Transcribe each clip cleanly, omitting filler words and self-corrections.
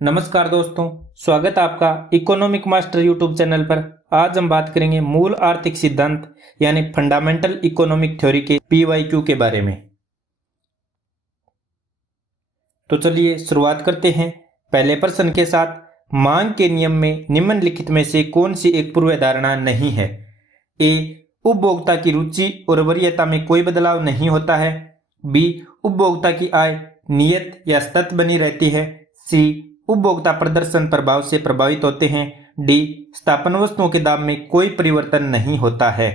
नमस्कार दोस्तों, स्वागत है आपका इकोनॉमिक मास्टर यूट्यूब चैनल पर। आज हम बात करेंगे मूल आर्थिक सिद्धांत यानी फंडामेंटल इकोनॉमिक थ्योरी के पीवाईक्यू के बारे में। तो चलिए शुरुआत करते हैं पहले प्रश्न के साथ। मांग के नियम में निम्नलिखित में से कौन सी एक पूर्व धारणा नहीं है? ए, उपभोक्ता की रुचि और वरीयता में कोई बदलाव नहीं होता है। बी, उपभोक्ता की आय नियत या सतत बनी रहती है। सी, उपभोक्ता प्रदर्शन प्रभाव से प्रभावित होते हैं। डी, स्थापन वस्तुओं के दाम में कोई परिवर्तन नहीं होता है।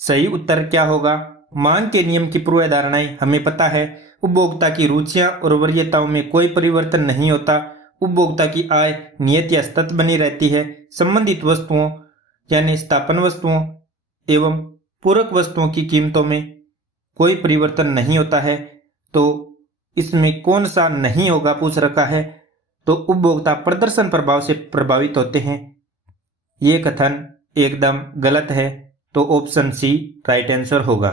सही उत्तर क्या होगा? मांग के नियम की पूर्व धारणाएं हमें पता है। उपभोक्ता की रुचियां और वरीयताओं में कोई परिवर्तन नहीं होता। उपभोक्ता की आय नियत या सतत बनी रहती है। संबंधित वस्तुओं यानी स्थापन वस्तुओं एवं पूरक वस्तुओं की कीमतों में कोई परिवर्तन नहीं होता है। तो इसमें कौन सा नहीं होगा पूछ रखा है, तो उपभोक्ता प्रदर्शन प्रभाव से प्रभावित होते हैं। ये कथन एकदम गलत है, तो ऑप्शन सी राइट आंसर होगा।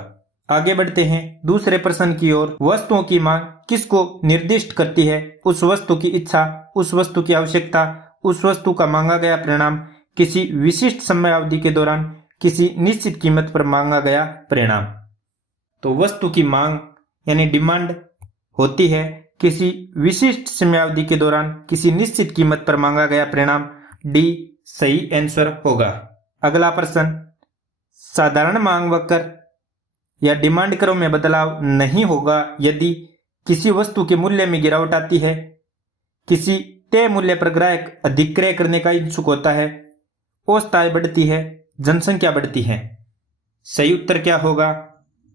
आगे बढ़ते हैं दूसरे प्रश्न की ओर। वस्तुओं की मांग किसको निर्दिष्ट करती है? उस वस्तु की इच्छा, उस वस्तु की आवश्यकता, उस वस्तु का मांगा गया परिणाम, किसी विशिष्ट समयावधि के दौरान किसी निश्चित कीमत पर मांगा गया परिणाम। तो वस्तु की मांग यानी डिमांड होती है किसी विशिष्ट समयावधि के दौरान किसी निश्चित कीमत पर मांगा गया परिणाम। डी सही आंसर होगा। अगला प्रश्न, साधारण मांग वक्र या डिमांड कर्व में बदलाव नहीं होगा यदि किसी वस्तु के मूल्य में गिरावट आती है, किसी तय मूल्य पर ग्राहक अधिक्रय करने का इच्छुक होता है, औसत आय बढ़ती है, जनसंख्या बढ़ती है। सही उत्तर क्या होगा?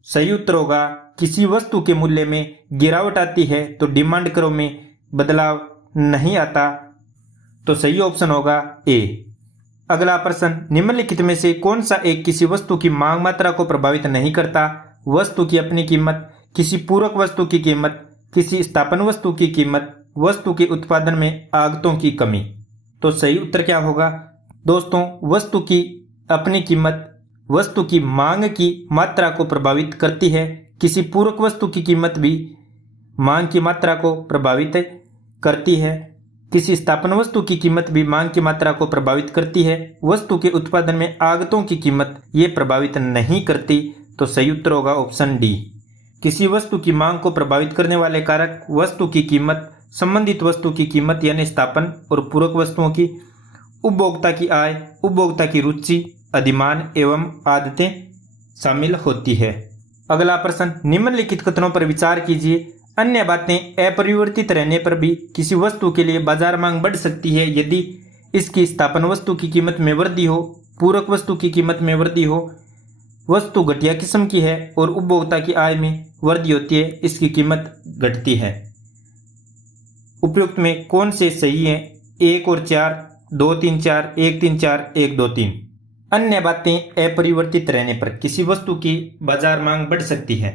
सही उत्तर होगा किसी वस्तु के मूल्य में गिरावट आती है तो डिमांड कर्व में बदलाव नहीं आता। तो सही ऑप्शन होगा ए। अगला प्रश्न, निम्नलिखित में से कौन सा एक किसी वस्तु की मांग मात्रा को प्रभावित नहीं करता? वस्तु की अपनी कीमत, किसी पूरक वस्तु की कीमत, किसी स्थापन वस्तु की कीमत, वस्तु के उत्पादन में आगतों की कमी। तो सही उत्तर क्या होगा? दोस्तों, वस्तु की अपनी कीमत वस्तु की मांग की मात्रा को प्रभावित करती है। किसी पूरक वस्तु की कीमत भी मांग की मात्रा को प्रभावित करती है। किसी स्थापन वस्तु की कीमत भी मांग की मात्रा को प्रभावित करती है। वस्तु के उत्पादन में आगतों की कीमत ये प्रभावित नहीं करती। तो सही उत्तर होगा ऑप्शन डी। किसी वस्तु की मांग को प्रभावित करने वाले कारक वस्तु की कीमत, संबंधित वस्तु की कीमत यानी स्थापन और पूरक वस्तुओं की, उपभोक्ता की आय, उपभोक्ता की रुचि, अधिमान एवं आदतें शामिल होती है। अगला प्रश्न, निम्नलिखित कथनों पर विचार कीजिए। अन्य बातें अपरिवर्तित रहने पर भी किसी वस्तु के लिए बाजार मांग बढ़ सकती है यदि इसकी स्थापन वस्तु की कीमत में वृद्धि हो, पूरक वस्तु की कीमत में वृद्धि हो, वस्तु घटिया किस्म की है और उपभोक्ता की आय में वृद्धि होती है, इसकी कीमत घटती है। उपयुक्त में कौन से सही है? 1 और 4, 2, 3, 4, 1, 3, 4, 1, 2, 3। अन्य बातें अपरिवर्तित रहने पर किसी वस्तु की बाजार मांग बढ़ सकती है।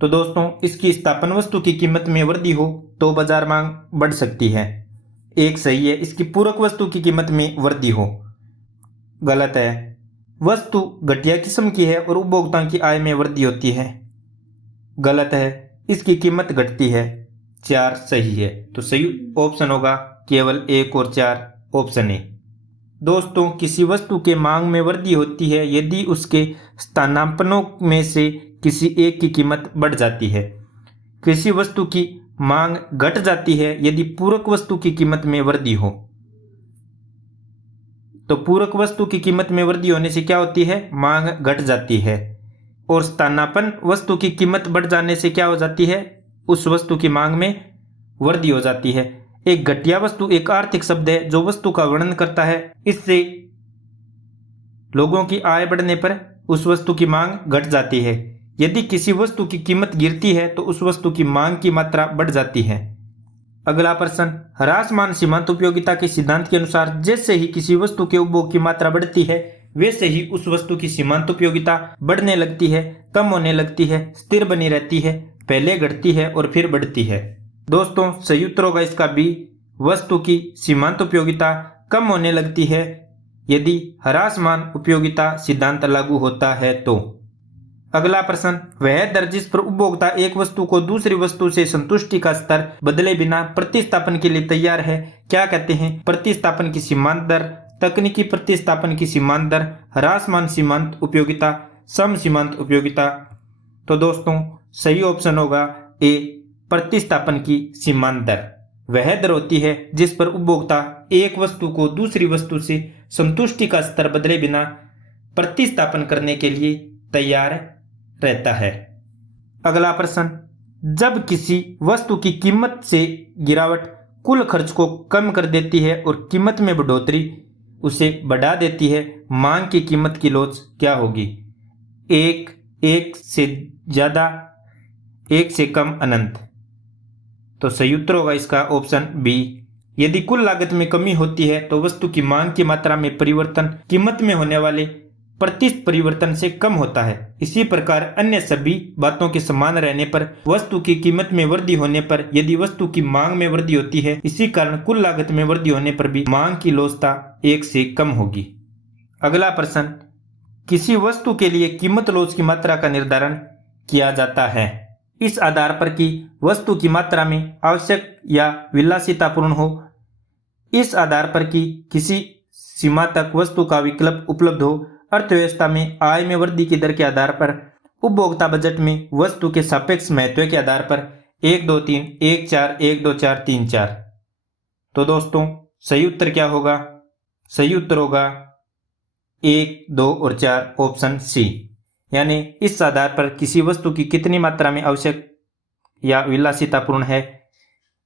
तो दोस्तों, इसकी स्थापन वस्तु की कीमत में वृद्धि हो तो बाजार मांग बढ़ सकती है। एक सही है। इसकी पूरक वस्तु की कीमत में वृद्धि हो, गलत है। वस्तु घटिया किस्म की है और उपभोक्ताओं की आय में वृद्धि होती है, गलत है। इसकी कीमत घटती है, 4 सही है। तो सही ऑप्शन होगा केवल 1 और 4, ऑप्शन ए। दोस्तों, किसी वस्तु के मांग में वृद्धि होती है यदि उसके स्थानापन्नों में से किसी एक की कीमत बढ़ जाती है। किसी वस्तु की मांग घट जाती है यदि पूरक वस्तु की कीमत में वृद्धि हो। तो पूरक वस्तु की कीमत में वृद्धि होने से क्या होती है? मांग घट जाती है। और स्थानापन्न वस्तु की कीमत बढ़ जाने से क्या हो जाती है? उस वस्तु की मांग में वृद्धि हो जाती है। एक घटिया वस्तु एक आर्थिक शब्द है जो वस्तु का वर्णन करता है। इससे लोगों की आय बढ़ने पर उस वस्तु की मांग घट जाती है। यदि किसी वस्तु की कीमत गिरती है तो उस वस्तु की मांग की मात्रा बढ़ जाती है। अगला प्रश्न, ह्रासमान सीमांत उपयोगिता के सिद्धांत के अनुसार जैसे ही किसी वस्तु के उपभोग की मात्रा बढ़ती है वैसे ही उस वस्तु की सीमांत उपयोगिता बढ़ने लगती है, कम होने लगती है, स्थिर बनी रहती है, पहले घटती है और फिर बढ़ती है। दोस्तों, सही उत्तर होगा इसका बी। वस्तु की सीमांत उपयोगिता कम होने लगती है यदि ह्रासमान उपयोगिता सिद्धांत लागू होता है तो। अगला प्रश्न, वह दर जिस पर उपभोक्ता एक वस्तु को दूसरी वस्तु से संतुष्टि का स्तर बदले बिना प्रतिस्थापन के लिए तैयार है, क्या कहते हैं? प्रतिस्थापन की सीमांत दर, तकनीकी प्रतिस्थापन की सीमांत दर, ह्रासमान सीमांत उपयोगिता, सम सीमांत उपयोगिता। तो दोस्तों सही ऑप्शन होगा ए, प्रतिस्थापन की सीमांत दर। वह दर होती है जिस पर उपभोक्ता एक वस्तु को दूसरी वस्तु से संतुष्टि का स्तर बदले बिना प्रतिस्थापन करने के लिए तैयार रहता है। अगला प्रश्न, जब किसी वस्तु की कीमत से गिरावट कुल खर्च को कम कर देती है और कीमत में बढ़ोतरी उसे बढ़ा देती है, मांग की कीमत की लोच क्या होगी? एक से ज्यादा, एक से कम, अनंत। तो सही उत्तर होगा इसका ऑप्शन बी। यदि कुल लागत में कमी होती है तो वस्तु की मांग की मात्रा में परिवर्तन कीमत में होने वाले प्रतिशत परिवर्तन से कम होता है। इसी प्रकार अन्य सभी बातों के समान रहने पर वस्तु की कीमत में वृद्धि होने पर यदि वस्तु की मांग में वृद्धि होती है, इसी कारण कुल लागत में वृद्धि होने पर भी मांग की लोचता एक से कम होगी। अगला प्रश्न, किसी वस्तु के लिए कीमत लोच की मात्रा का निर्धारण किया जाता है इस आधार पर कि वस्तु की मात्रा में आवश्यक या विलासितापूर्ण हो, इस आधार पर कि किसी सीमा तक वस्तु का विकल्प उपलब्ध हो, अर्थव्यवस्था में आय में वृद्धि की दर के आधार पर, उपभोक्ता बजट में वस्तु के सापेक्ष महत्व के आधार पर, 1 2 3 1 4 1 2 4 3 4। तो दोस्तों सही उत्तर क्या होगा? सही उत्तर होगा 1 2 और 4, ऑप्शन सी। यानी इस आधार पर किसी वस्तु की कितनी मात्रा में आवश्यक या विलासितापूर्ण है,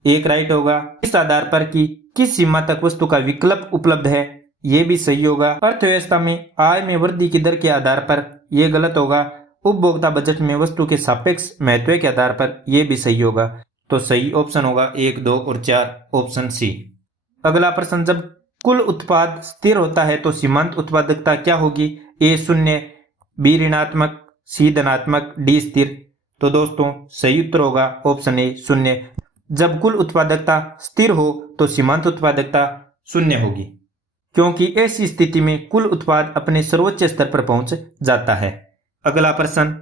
एक राइट होगा। इस आधार पर कि किस सीमा तक वस्तु का विकल्प उपलब्ध है, ये भी सही होगा। अर्थव्यवस्था में आय में वृद्धि की दर के आधार पर यह गलत होगा। उपभोक्ता बजट में वस्तु के सापेक्ष महत्व के आधार पर यह भी सही होगा। तो सही ऑप्शन होगा 1 2 और 4, ऑप्शन सी। अगला प्रश्न, जब कुल उत्पाद स्थिर होता है तो सीमांत उत्पादकता क्या होगी? ए 0, बी ऋणात्मक, सी धनात्मक, डी स्थिर। तो दोस्तों सही उत्तर होगा ऑप्शन ए 0। जब कुल उत्पादकता स्थिर हो तो सीमांत उत्पादकता 0 होगी, क्योंकि ऐसी स्थिति में कुल उत्पाद अपने सर्वोच्च स्तर पर पहुंच जाता है। अगला प्रश्न,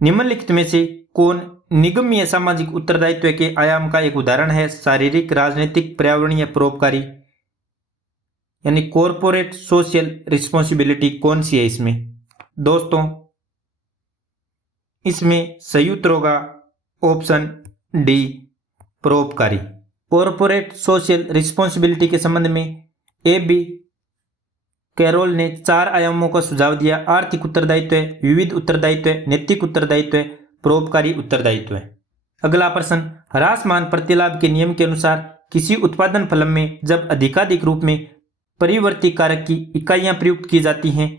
निम्नलिखित में से कौन निगमीय सामाजिक उत्तरदायित्व के आयाम का एक उदाहरण है? शारीरिक, राजनीतिक, पर्यावरणीय, परोपकारी, यानी कॉरपोरेट सोशल रिस्पॉन्सिबिलिटी कौन सी है इसमें? दोस्तों इसमें सही उत्तर होगा ऑप्शन डी, परोपकारी। कॉरपोरेट सोशल रिस्पॉन्सिबिलिटी के संबंध में ए बी कैरोल ने 4 आयामों का सुझाव दिया: आर्थिक उत्तरदायित्व, विविध उत्तरदायित्व, नैतिक उत्तरदायित्व, परोपकारी उत्तरदायित्व। अगला प्रश्न, ह्रासमान प्रतिलाभ के नियम के अनुसार किसी उत्पादन फलन में जब अधिकाधिक रूप में परिवर्ती कारक की इकाइयां प्रयुक्त की जाती हैं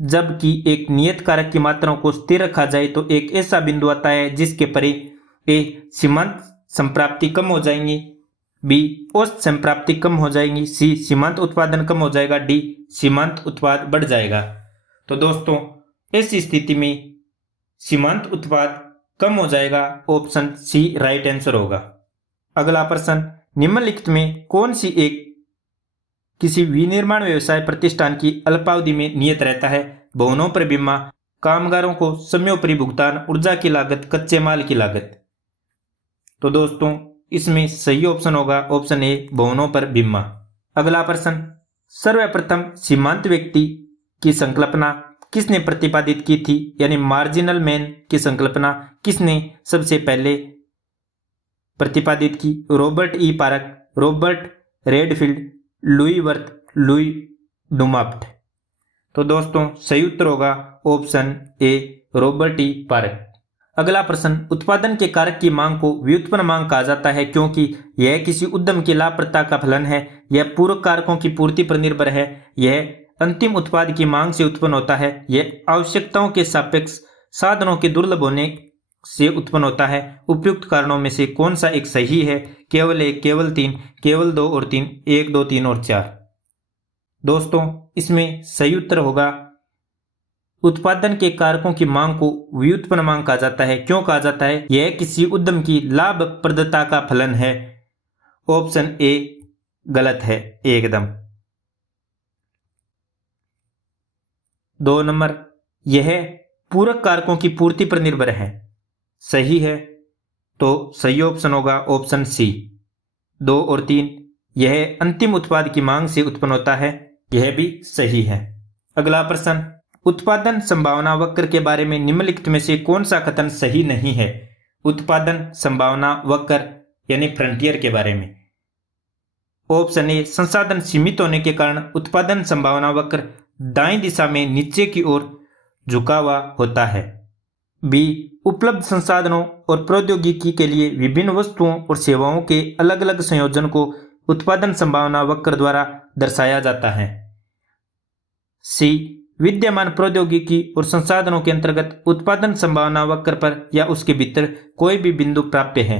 जबकि एक नियत कारक की मात्राओं को स्थिर रखा जाए तो एक ऐसा बिंदु आता है जिसके परे ए सीमांत संप्राप्ति कम हो जाएंगी, बी औसत संप्राप्ति कम हो जाएंगी, सी सीमांत उत्पादन कम हो जाएगा, डी सीमांत उत्पाद बढ़ जाएगा। तो दोस्तों इस स्थिति में सीमांत उत्पाद कम हो जाएगा, ऑप्शन सी राइट आंसर होगा। अगला प्रश्न, निम्नलिखित में कौन सी एक किसी विनिर्माण व्यवसाय प्रतिष्ठान की अल्पावधि में नियत रहता है? भवनों पर बीमा, कामगारों को समयोपरि भुगतान, ऊर्जा की लागत, कच्चे माल की लागत। तो दोस्तों इसमें सही ऑप्शन होगा ऑप्शन ए, भवनों पर बीमा। अगला प्रश्न, सर्वप्रथम सीमांत व्यक्ति की संकल्पना किसने प्रतिपादित की थी? यानी मार्जिनल मैन की संकल्पना किसने सबसे पहले प्रतिपादित की? Robert E Park, Robert Redfield, Louis Wirth, Louis डुमाफ्ट। तो दोस्तों सही उत्तर होगा option A, Robert E Park. अगला प्रश्न, उत्पादन के कारक की मांग को व्युत्पन्न मांग कहा जाता है क्योंकि यह किसी उद्यम की लाभप्रदता का फलन है, यह पूरक कारकों की पूर्ति पर निर्भर है, यह अंतिम उत्पाद की मांग से उत्पन्न होता है, यह आवश्यकताओं के सापेक्ष साधनों के दुर्लभ होने से उत्पन्न होता है। उपयुक्त कारणों में से कौन सा एक सही है? केवल 1, केवल 3, केवल 2 और 3, 1 2 3 और 4। दोस्तों इसमें सही उत्तर होगा उत्पादन के कारकों की मांग को व्युत्पन्न मांग कहा जाता है। क्यों कहा जाता है? यह किसी उद्यम की लाभप्रदता का फलन है। ऑप्शन ए गलत है एकदम। 2 नंबर, यह पूरक कारकों की पूर्ति पर निर्भर है। सही है, तो सही ऑप्शन होगा ऑप्शन सी। 2 और 3, यह अंतिम उत्पाद की मांग से उत्पन्न होता है, यह भी सही है। अगला प्रश्न, उत्पादन संभावना वक्र के बारे में निम्नलिखित में से कौन सा कथन सही नहीं है? उत्पादन संभावना वक्र यानी फ्रंटियर के बारे में। ऑप्शन ए, संसाधन सीमित होने के कारण उत्पादन संभावना वक्र दाईं दिशा में नीचे की ओर झुका हुआ होता है। बी, उपलब्ध संसाधनों और प्रौद्योगिकी के लिए विभिन्न वस्तुओं और सेवाओं के अलग अलग संयोजन को उत्पादन संभावना वक्र द्वारा दर्शाया जाता है। सी, विद्यमान प्रौद्योगिकी और संसाधनों के अंतर्गत उत्पादन संभावना वक्र पर या उसके भीतर कोई भी बिंदु प्राप्य है।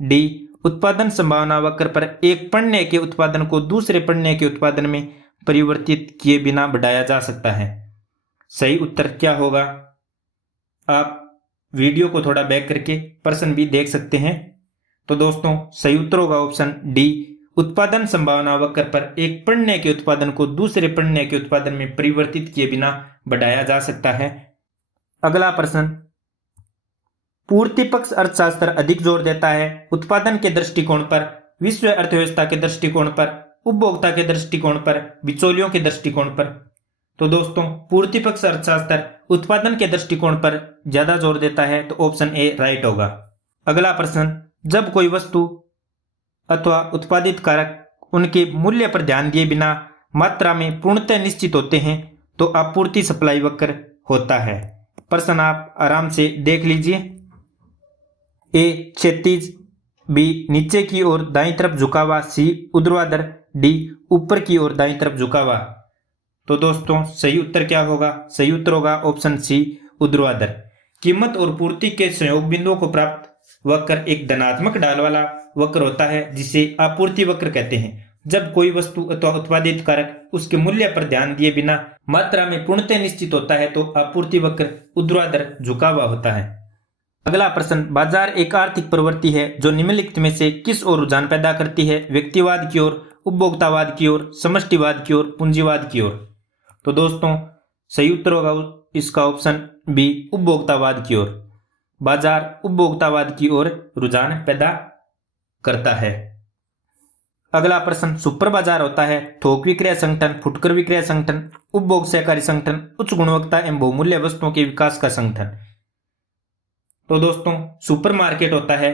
डी, उत्पादन संभावना वक्र पर एक पण्य के उत्पादन को दूसरे पण्य के उत्पादन में परिवर्तित किए बिना बढ़ाया जा सकता है। सही उत्तर क्या होगा? आप वीडियो को थोड़ा बैक करके प्रश्न भी देख सकते हैं। तो दोस्तों सही उत्तर होगा ऑप्शन डी, उत्पादन संभावना वक्र पर एक पण्य के उत्पादन को दूसरे पण्य के उत्पादन में परिवर्तित किए बिना बढ़ाया जा सकता है। अगला प्रश्न, पूर्ति पक्ष अर्थशास्त्र अधिक जोर देता है उत्पादन के दृष्टिकोण पर, विश्व अर्थव्यवस्था के दृष्टिकोण पर, उपभोक्ता के दृष्टिकोण पर, बिचौलियों के दृष्टिकोण पर? तो दोस्तों पूर्ति पक्ष अर्थशास्त्र उत्पादन के दृष्टिकोण पर ज्यादा जोर देता है, तो ऑप्शन ए राइट होगा। अगला प्रश्न, जब कोई वस्तु अथवा उत्पादित कारक उनके मूल्य पर ध्यान दिए बिना मात्रा में पूर्णतः निश्चित होते हैं तो आपूर्ति सप्लाई वक्र होता है। प्रश्न आप आराम से देख लीजिए। ए, क्षैतिज, बी, नीचे की ओर दाईं तरफ झुका हुआ, सी, ऊर्ध्वाधर, डी, ऊपर की ओर दाईं तरफ झुका हुआ। तो दोस्तों सही उत्तर क्या होगा? सही उत्तर होगा ऑप्शन सी, ऊर्ध्वाधर। कीमत और पूर्ति के संयोग बिंदुओं को प्राप्त वक्र एक धनात्मक ढाल वाला वक्र होता है जिसे आपूर्ति वक्र कहते हैं। जब कोई वस्तु अथवा उत्पादित कारक उसके मूल्य पर ध्यान दिए बिना मात्रा में पूर्णतः निश्चित होता है तो आपूर्ति वक्र ऊर्ध्वाधर झुका हुआ होता है। अगला प्रश्न, बाजार एक आर्थिक प्रवृत्ति है जो निम्नलिखित में से किस ओर रुझान पैदा करती है? व्यक्तिवाद की ओर, उपभोक्तावाद की ओर, समष्टिवाद की ओर, पूंजीवाद की ओर? तो दोस्तों सही उत्तर होगा इसका ऑप्शन बी, उपभोक्तावाद की ओर। बाजार उपभोक्तावाद की ओर रुझान पैदा करता है। अगला प्रश्न, सुपर बाजार होता है थोक विक्रय संगठन, फुटकर विक्रय संगठन, उपभोग सहकारी संगठन, उच्च गुणवत्ता एवं बहुमूल्य वस्तुओं के विकास का संगठन? तो दोस्तों सुपर मार्केट होता है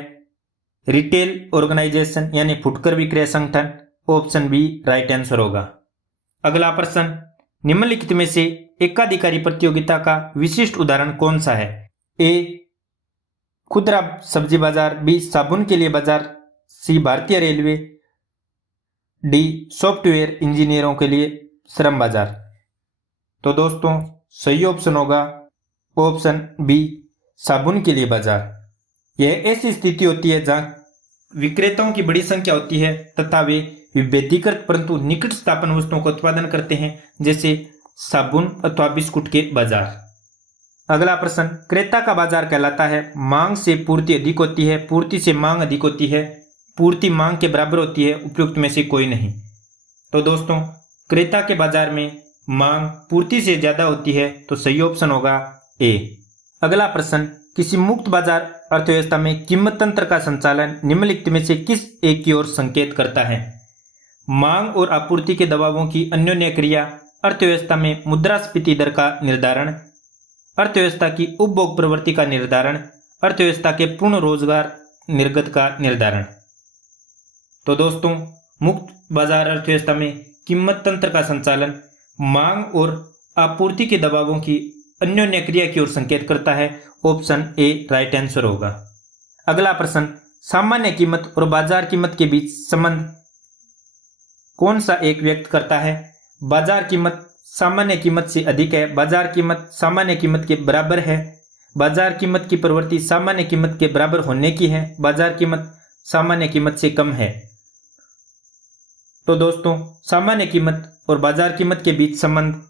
रिटेल ऑर्गेनाइजेशन यानी फुटकर विक्रय संगठन। ऑप्शन बी राइट आंसर होगा। अगला प्रश्न, निम्नलिखित में से एकाधिकारी प्रतियोगिता का विशिष्ट उदाहरण कौन सा है? ए, खुदरा सब्जी बाजार, बी, साबुन के लिए बाजार, सी, भारतीय रेलवे, डी, सॉफ्टवेयर इंजीनियरों के लिए श्रम बाजार? तो दोस्तों सही ऑप्शन होगा ऑप्शन बी, साबुन के लिए बाजार। यह ऐसी स्थिति होती है जहां विक्रेताओं की बड़ी संख्या होती है तथा वे विभेदीकृत परंतु निकट स्थापन वस्तुओं का उत्पादन करते हैं, जैसे साबुन अथवा बिस्कुट के बाजार। अगला प्रश्न, क्रेता का बाजार कहलाता है मांग से पूर्ति अधिक होती है, पूर्ति से मांग अधिक होती है, पूर्ति मांग के बराबर होती है, उपयुक्त में से कोई नहीं? तो दोस्तों क्रेता के बाजार में मांग पूर्ति से ज्यादा होती है, तो सही ऑप्शन होगा ए। अगला प्रश्न, किसी मुक्त बाजार अर्थव्यवस्था में कीमत तंत्र का संचालन निम्नलिखित में से किस एक की ओर संकेत करता है? मांग और आपूर्ति के दबावों की अन्योन्य क्रिया, अर्थव्यवस्था में मुद्रास्फीति दर का निर्धारण, अर्थव्यवस्था की उपभोग प्रवृत्ति का निर्धारण, अर्थव्यवस्था के पूर्ण रोजगार निर्गत का निर्धारण? तो दोस्तों मुक्त बाजार अर्थव्यवस्था में कीमत तंत्र का संचालन मांग और आपूर्ति के दबावों की अन्योन्य क्रिया की ओर संकेत करता है। ऑप्शन ए राइट आंसर होगा। अगला प्रश्न, सामान्य कीमत और बाजार कीमत के बीच संबंध कौन सा एक व्यक्त करता है? बाजार कीमत सामान्य कीमत से अधिक है, बाजार कीमत सामान्य कीमत के बराबर है, बाजार कीमत की प्रवृत्ति सामान्य कीमत के बराबर होने की है, बाजार कीमत सामान्य कीमत से कम है? तो दोस्तों सामान्य कीमत और बाजार कीमत के बीच संबंध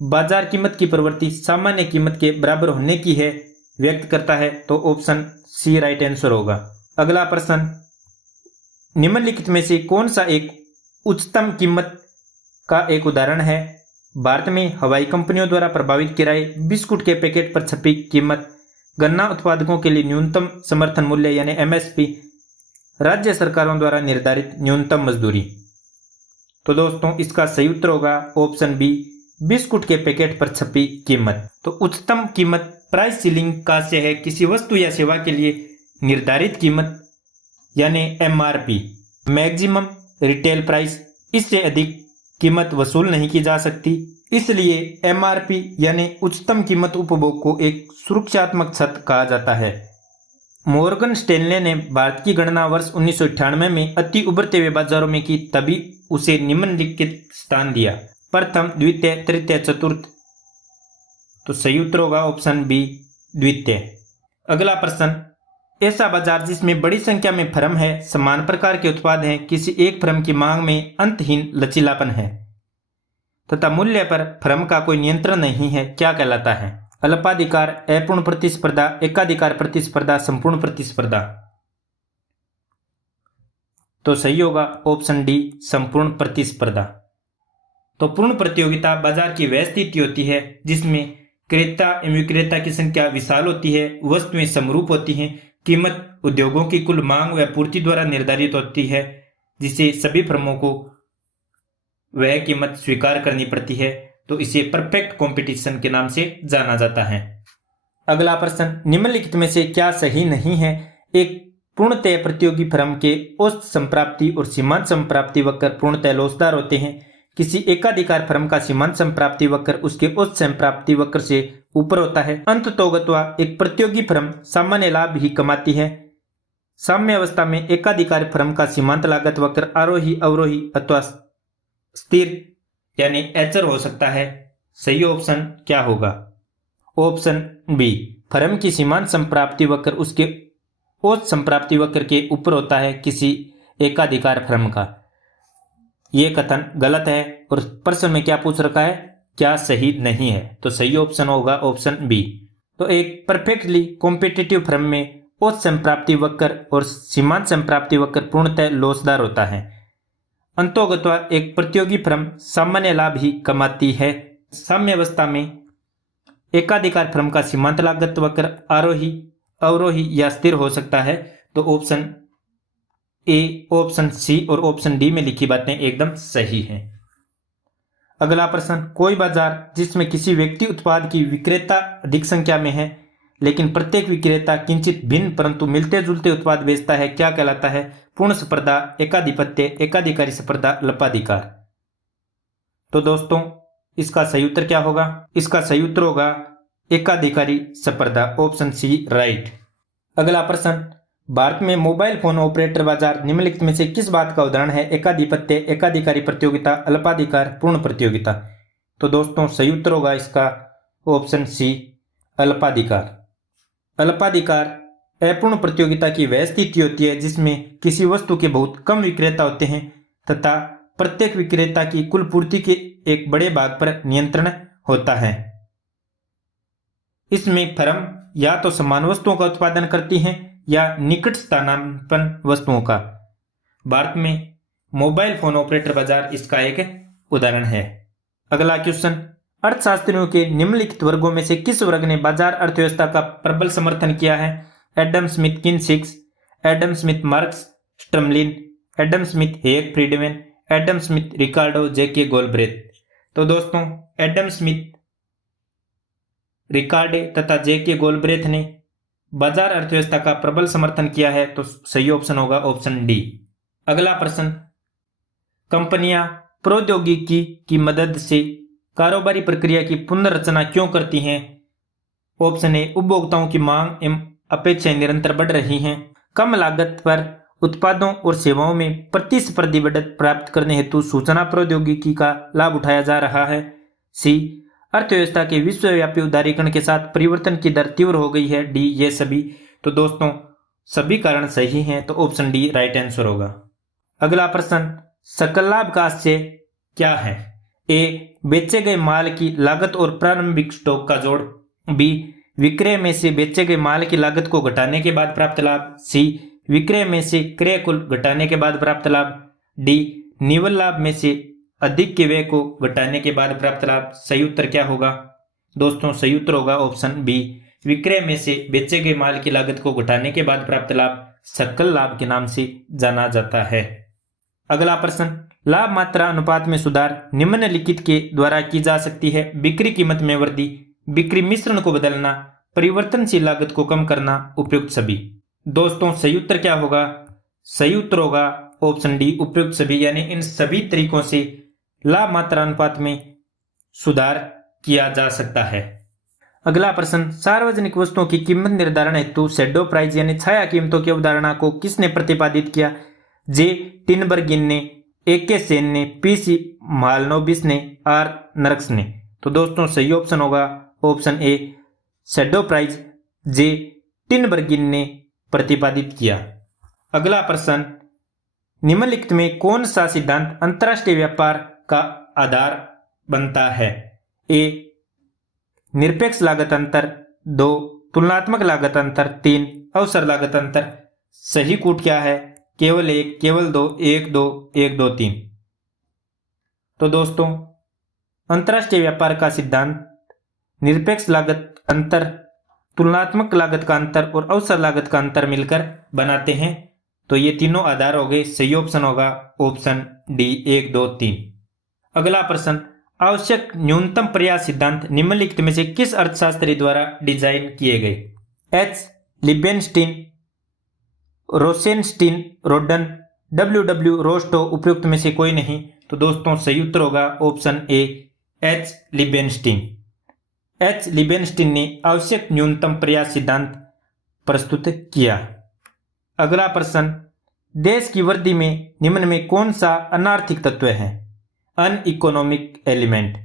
बाजार कीमत की प्रवृत्ति सामान्य कीमत के बराबर होने की है व्यक्त करता है, तो ऑप्शन सी राइट आंसर होगा। अगला प्रश्न, निम्नलिखित में से कौन सा एक उच्चतम कीमत का एक उदाहरण है? भारत में हवाई कंपनियों द्वारा प्रभावित किराए, बिस्कुट के पैकेट पर छपी कीमत, गन्ना उत्पादकों के लिए न्यूनतम समर्थन मूल्य यानी एमएसपी, राज्य सरकारों द्वारा निर्धारित न्यूनतम मजदूरी। तो दोस्तों इसका सही उत्तर होगा ऑप्शन बी, बिस्कुट के पैकेट पर छपी कीमत। तो उच्चतम कीमत प्राइस सीलिंग का से है किसी वस्तु या सेवा के लिए निर्धारित कीमत यानी एमआरपी, मैक्सिमम रिटेल प्राइस, इससे अधिक कीमत वसूल नहीं की जा सकती, इसलिए एमआरपी यानी उच्चतम कीमत उपभोग को एक सुरक्षात्मक छत कहा जाता है। मॉर्गन स्टैनले ने भारत की गणना वर्ष 1998 में अति उभरते हुए बाजारों में की, तभी उसे निम्नलिखित स्थान दिया, प्रथम, द्वितीय, तृतीय, चतुर्थ। तो सही उत्तर होगा ऑप्शन बी, द्वितीय। अगला प्रश्न, ऐसा बाजार जिसमें बड़ी संख्या में फर्म है, समान प्रकार के उत्पाद हैं, किसी एक फर्म की मांग में अंतहीन लचीलापन है तथा मूल्य पर फर्म का कोई नियंत्रण नहीं है, क्या कहलाता है? अल्पाधिकार, अपूर्ण प्रतिस्पर्धा, एकाधिकार प्रतिस्पर्धा, संपूर्ण प्रतिस्पर्धा। तो सही होगा ऑप्शन डी, संपूर्ण प्रतिस्पर्धा। तो पूर्ण प्रतियोगिता बाजार की वह स्थिति होती है जिसमें क्रेता एवं विक्रेता की संख्या विशाल होती है, वस्तुएं समरूप होती हैं, कीमत उद्योगों की कुल मांग व पूर्ति द्वारा निर्धारित होती है, जिसे सभी फर्मों को वह कीमत स्वीकार करनी पड़ती है। तो इसे परफेक्ट कंपटीशन के नाम से जाना जाता है। अगला प्रश्न, निम्नलिखित में से क्या सही नहीं है? एक पूर्णतः प्रतियोगी फर्म के औसत संप्राप्ति और सीमांत संप्राप्ति वक्र पूर्णतः लोचदार होते हैं। किसी एकाधिकार फर्म का सीमांत संप्राप्ति वक्र उसके औसत संप्राप्ति वक्र से ऊपर होता है। अंततोगत्वा एक प्रतियोगी फर्म सामान्य लाभ ही कमाती है। साम्य अवस्था में एकाधिकार फर्म का सीमांत लागत वक्र आरोही, अवरोही अथवा स्थिर यानी एचर हो सकता है। सही ऑप्शन क्या होगा? ऑप्शन बी, फर्म की सीमांत संप्राप्ति वक्र उसके औसत संप्राप्ति वक्र के ऊपर होता है किसी एकाधिकार फर्म का। यह कथन गलत है और प्रश्न में क्या पूछ रखा है, क्या सही नहीं है? तो सही ऑप्शन होगा ऑप्शन बी। तो एक परफेक्टली कॉम्पिटिटिव फर्म में औसत संप्राप्ति वक्र और सीमांत संप्राप्ति वक्र पूर्णतः लोचदार होता है। अंतोगत्वा एक प्रतियोगी फर्म सामान्य लाभ ही कमाती है। साम्य अवस्था में एकाधिकार फर्म का सीमांत लागत वक्र आरोही, अवरोही या स्थिर हो सकता है। तो ऑप्शन ए, ऑप्शन सी और ऑप्शन डी में लिखी बातें एकदम सही हैं। अगला प्रश्न, कोई बाजार जिसमें किसी व्यक्ति उत्पाद की विक्रेता अधिक संख्या में है लेकिन प्रत्येक विक्रेता किंचित भिन्न परंतु मिलते जुलते उत्पाद बेचता है, क्या कहलाता है? पूर्ण स्पर्धा, एकाधिपत्य, एकाधिकारी स्पर्धा, अल्पाधिकार। तो दोस्तों इसका सही उत्तर क्या होगा? इसका सही उत्तर होगा एकाधिकारी स्पर्धा, ऑप्शन सी राइट। अगला प्रश्न, भारत में मोबाइल फोन ऑपरेटर बाजार निम्नलिखित में से किस बात का उदाहरण है? एकाधिपत्य, एकाधिकारी प्रतियोगिता, अल्पाधिकार, पूर्ण प्रतियोगिता। तो दोस्तों सही उत्तर होगा इसका ऑप्शन सी अल्पाधिकार। अल्पाधिकार अपूर्ण प्रतियोगिता की वह स्थिति होती है जिसमें किसी वस्तु के बहुत कम विक्रेता होते हैं तथा प्रत्येक विक्रेता की कुल पूर्ति के एक बड़े भाग पर नियंत्रण होता है। इसमें फर्म या तो समान वस्तुओं का उत्पादन करती हैं या निकट स्थानापन्न वस्तुओं का। भारत में मोबाइल फोन ऑपरेटर बाजार इसका एक उदाहरण है। अगला क्वेश्चन, अर्थशास्त्रियों के निम्नलिखित वर्गों में से किस वर्ग ने बाजार अर्थव्यवस्था का प्रबल समर्थन किया है? एडम स्मिथ किनसिक्स, Adam Smith Marx Strumilin, Adam Smith Hayek Friedman, Adam Smith Ricardo J K Galbraith. तो दोस्तों एडम स्मिथ, रिकार्डे तथा जेके गोलब्रेथ ने बाजार अर्थव्यवस्था का प्रबल समर्थन किया है। तो सही ऑप्शन होगा ऑप्शन डी। अगला प्रश्न, कंपनियां प्रौद्योगिकी की मदद से कारोबारी प्रक्रिया की पुनर्रचना क्यों करती हैं? ऑप्शन ए, उपभोक्ताओं की मांग एवं अपेक्षाएं निरंतर बढ़ रही हैं। कम लागत पर उत्पादों और सेवाओं में प्रतिस्पर्धी बढ़त प्राप्त करने हेतु सूचना प्रौद्योगिकी का लाभ उठाया जा रहा है। सी, अर्थव्यवस्था के विश्वव्यापी उदारीकरण के साथ परिवर्तन की दर तीव्र हो गई है। डी, ये सभी। तो दोस्तों सभी कारण सही हैं, तो ऑप्शन डी राइट आंसर होगा। अगला प्रश्न, सकल लाभ का आशय क्या है? ए, बेचे गए माल की लागत और प्रारंभिक स्टॉक का जोड़। बी, विक्रय में से बेचे गए माल की लागत को घटाने के बाद प्राप्त लाभ। सी, विक्रय में से क्रय कुल घटाने के बाद प्राप्त लाभ। डी, निवल लाभ में से अधिक के व्यय को घटाने के बाद प्राप्त लाभ। सही उत्तर क्या होगा दोस्तों? सही उत्तर होगा ऑप्शन बी। विक्रय में से बेचे गए माल की लागत को घटाने के बाद प्राप्त लाभ सकल लाभ के नाम से जाना जाता है। अगला प्रश्न, लाभ मात्रा अनुपात में सुधार निम्नलिखित के द्वारा की जा सकती है। बिक्री कीमत में वृद्धि, बिक्री मिश्रण को बदलना, परिवर्तनशील लागत को कम करना, उपयुक्त सभी। दोस्तों सही उत्तर क्या होगा? सही उत्तर होगा ऑप्शन डी, उपयुक्त सभी। यानी इन सभी तरीकों से लाभ मात्रा अनुपात में सुधार किया जा सकता है। अगला प्रश्न, सार्वजनिक वस्तुओं की कीमत निर्धारण हेतु शैडो प्राइस यानी छाया कीमतों की अवधारणा को किसने प्रतिपादित किया? जे टिनबर्गिन ने, ए के सेन ने, पी सी मालनोबिस ने, आर नर्क्स ने। तो दोस्तों सही ऑप्शन होगा ऑप्शन ए, शैडो प्राइस जे टिनबर्गिन ने प्रतिपादित किया। अगला प्रश्न, निम्नलिखित में कौन सा सिद्धांत अंतरराष्ट्रीय व्यापार का आधार बनता है? ए निरपेक्ष लागत अंतर, 2 तुलनात्मक लागत अंतर, 3 अवसर लागत अंतर। सही कूट क्या है? केवल 1, केवल 2, 1 2 1 2 3। तो दोस्तों अंतरराष्ट्रीय व्यापार का सिद्धांत निरपेक्ष लागत अंतर, तुलनात्मक लागत का अंतर और अवसर लागत का अंतर मिलकर बनाते हैं। तो ये तीनों आधार हो गए। सही ऑप्शन होगा ऑप्शन डी, 1 2 3। अगला प्रश्न, आवश्यक न्यूनतम प्रयास सिद्धांत निम्नलिखित में से किस अर्थशास्त्री द्वारा डिजाइन किए गए? एच लिबेनस्टीन, रोसेनस्टीन, रोडन, डब्ल्यू रोस्टो, उपयुक्त में से कोई नहीं। तो दोस्तों सही उत्तर होगा ऑप्शन ए, एच लिबेनस्टीन। एच लिबेनस्टीन ने आवश्यक न्यूनतम प्रयास सिद्धांत प्रस्तुत किया। अगला प्रश्न, देश की वृद्धि में निम्न में कौन सा अनार्थिक तत्व है? अन इकोनॉमिक एलिमेंट।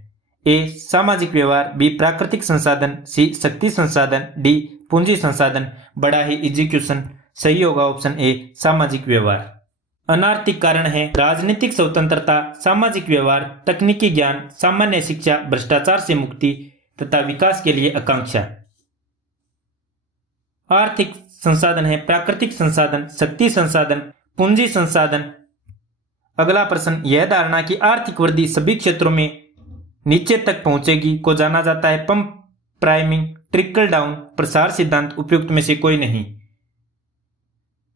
ए सामाजिक व्यवहार, बी प्राकृतिक संसाधन, सी शक्ति संसाधन, डी पूंजी संसाधन, बड़ा ही एग्जीक्यूशन। सही होगा ऑप्शन ए, सामाजिक व्यवहार। अनार्थिक कारण है राजनीतिक स्वतंत्रता, सामाजिक व्यवहार, तकनीकी ज्ञान, सामान्य शिक्षा, भ्रष्टाचार से मुक्ति तथा विकास के लिए आकांक्षा। आर्थिक संसाधन है प्राकृतिक संसाधन, शक्ति संसाधन, पूंजी संसाधन। अगला प्रश्न, यह धारणा कि आर्थिक वृद्धि सभी क्षेत्रों में नीचे तक पहुंचेगी को जाना जाता है पंप प्राइमिंग, ट्रिकल डाउन, प्रसार सिद्धांत। उपयुक्त में से कोई नहीं।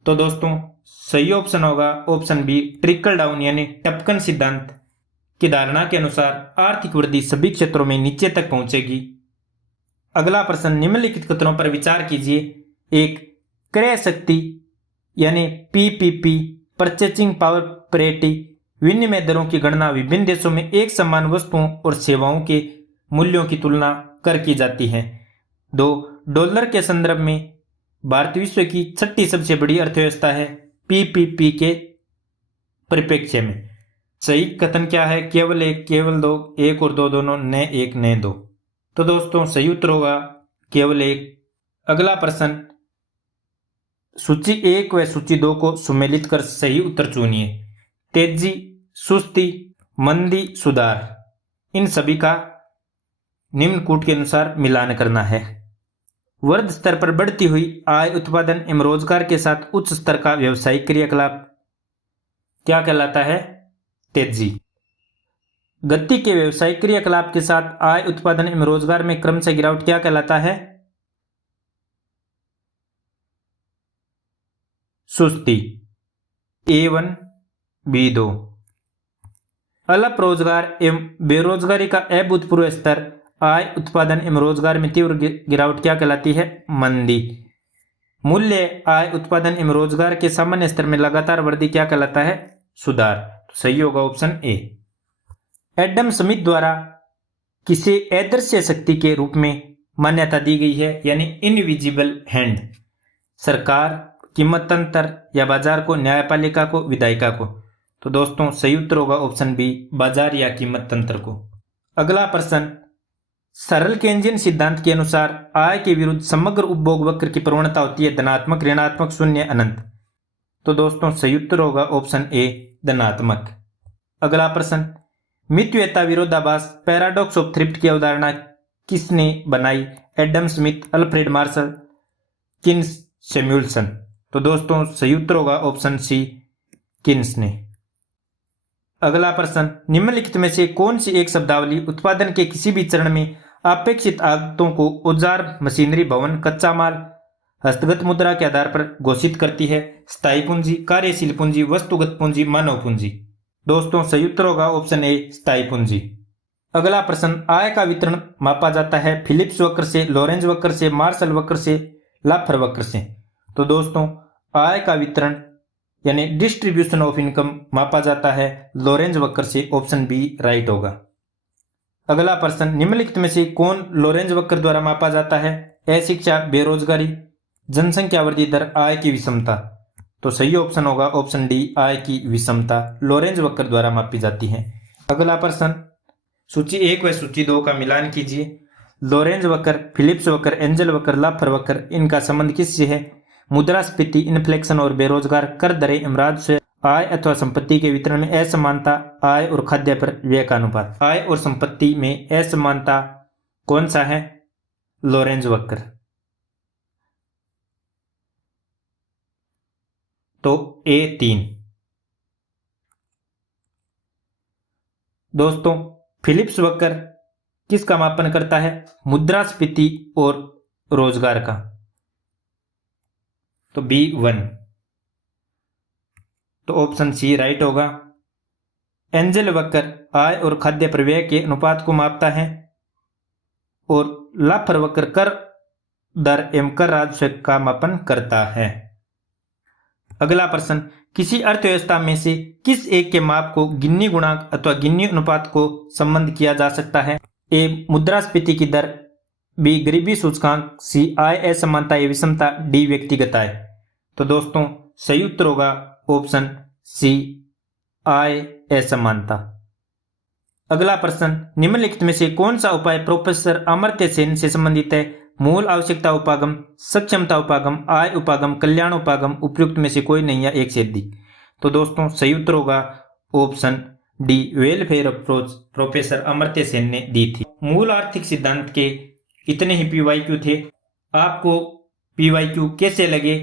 तो दोस्तों सही ऑप्शन होगा ऑप्शन बी, ट्रिकल डाउन यानी टपकन सिद्धांत की धारणा के अनुसार आर्थिक वृद्धि सभी क्षेत्रों में नीचे तक पहुंचेगी। अगला प्रश्न, निम्नलिखित कथनों पर विचार कीजिए। एक, क्रय शक्ति यानी पीपीपी, परचेजिंग पावर पैरिटी, विनिमय दरों की गणना विभिन्न देशों में एक समान वस्तुओं और सेवाओं के मूल्यों की तुलना कर की जाती है। 2, डॉलर के संदर्भ में भारत विश्व की छठी सबसे बड़ी अर्थव्यवस्था है पीपीपी के परिप्रेक्ष्य में। सही कथन क्या है? केवल 1, केवल 2, 1 और 2 दोनों, न 1 न 2। तो दोस्तों सही उत्तर होगा केवल 1। अगला प्रश्न, सूची 1 व सूची 2 को सुमेलित कर सही उत्तर चुनिए। तेजी, सुस्ती, मंदी, सुधार, इन सभी का निम्न कूट के अनुसार मिलान करना है। वर्ध स्तर पर बढ़ती हुई आय, उत्पादन एवं रोजगार के साथ उच्च स्तर का व्यवसायिक क्रियाकलाप क्या कहलाता है? तेजी। गति के व्यवसायिक क्रियाकलाप के साथ आय, उत्पादन एवं रोजगार में क्रमशः गिरावट क्या कहलाता है? सुस्ती। A1 B2। अल्प रोजगार एवं बेरोजगारी का अभूतपूर्व स्तर, आय, उत्पादन एवं रोजगार में तीव्र गिरावट क्या कहलाती है? मंदी। मूल्य, आय, उत्पादन एवं रोजगार के सामान्य स्तर में लगातार वृद्धि क्या कहलाता है? सुधार। तो सही होगा ऑप्शन ए। एडम स्मिथ द्वारा किसे अदृश्य शक्ति के रूप में मान्यता दी गई है यानी इनविजिबल हैंड? सरकार, कीमत तंत्र या बाजार को, न्यायपालिका को, विधायिका को? तो दोस्तों सही उत्तर होगा ऑप्शन बी, बाजार या कीमत तंत्र को। अगला प्रश्न, सरल केन्जियन सिद्धांत के अनुसार आय के विरुद्ध समग्र उपभोग वक्र की प्रवणता होती है धनात्मक, ऋणात्मक, शून्य, अनंत। तो दोस्तों सही उत्तर होगा ऑप्शन ए, धनात्मक। अगला प्रश्न, मितव्ययता विरोधाभास, पैराडॉक्स ऑफ थ्रिफ्ट की अवधारणा किसने बनाई? Adam Smith, Alfred Marshall, Keynes, Samuelson. तो दोस्तों सही उत्तर होगा ऑप्शन सी, किन्स ने। अगला प्रश्न, निम्नलिखित में से कौन सी एक शब्दावली उत्पादन के किसी भी चरण में अपेक्षित आगतों को औजार, मशीनरी, भवन, कच्चा माल, हस्तगत मुद्रा के आधार पर घोषित करती है? स्थायी पूंजी, कार्यशील पूंजी, वस्तुगत पूंजी, मानव पूंजी। दोस्तों सही उत्तर होगा ऑप्शन ए, स्थायी पूंजी। अगला प्रश्न, आय का वितरण मापा जाता है फिलिप्स वक्र से, लॉरेंज वक्र से, मार्शल वक्र से, लाफर वक्र से? तो दोस्तों आय का वितरण यानी डिस्ट्रीब्यूशन ऑफ इनकम मापा जाता है लॉरेंज वक्र से। ऑप्शन बी राइट होगा। अगला प्रश्न, निम्नलिखित में से कौन लॉरेंज वक्र द्वारा मापा जाता है? अशिक्षा, बेरोजगारी, जनसंख्या वृद्धि दर, आय की विषमता? तो सही ऑप्शन होगा ऑप्शन डी, आय की विषमता लॉरेंज वक्र द्वारा मापी जाती है। अगला प्रश्न, सूची 1 व सूची 2 का मिलान कीजिए। लॉरेंज वक्र, फिलिप्स वक्र, एंजल वक्र, लाफर वक्र, इनका संबंध किससे है? मुद्रास्फीति, इन्फ्लेक्शन और बेरोजगार, कर दरें, राजस्व, आय अथवा संपत्ति के वितरण में असमानता, आय और खाद्य पर व्यय का अनुपात। आय और संपत्ति में असमानता कौन सा है? लॉरेंज वक्र। तो A3। दोस्तों फिलिप्स वक्र किसका मापन करता है? मुद्रास्फीति और रोजगार का। तो B1। तो ऑप्शन सी राइट होगा। एंजल वक्र आय और खाद्य पर व्यय के अनुपात को मापता है और लाफर वक्र कर दर एवं कर राजस्व का मापन करता है। अगला प्रश्न, किसी अर्थव्यवस्था में से किस एक के माप को गिन्नी गुणांक अथवा गिन्नी अनुपात को संबंध किया जा सकता है? ए मुद्रास्फीति की दर, बी गरीबी सूचकांक, सी आय असमानता या विषमता, डी व्यक्तिगत आय। तो दोस्तों सही उत्तर होगा ऑप्शन सी, आय असमानता। अगला प्रश्न, निम्नलिखित में से कौन सा उपाय प्रोफेसर अमर्त्य सेन से संबंधित है? मूल आवश्यकता उपागम, सक्षमता उपागम, आय उपागम, कल्याण उपागम, उपयुक्त में से कोई नहीं या एक से अधिक? तो दोस्तों सही उत्तर होगा option D, welfare approach professor Amartya Sen ने दी थी। मूल आर्थिक सिद्धांत के इतने ही PYQ थे। आपको PYQ कैसे लगे?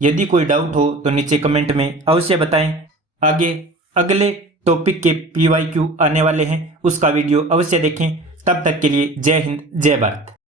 यदि कोई डाउट हो तो नीचे कमेंट में अवश्य बताएं। आगे अगले टॉपिक के PYQ आने वाले हैं, उसका वीडियो अवश्य देखें। तब तक के लिए जय हिंद, जय भारत।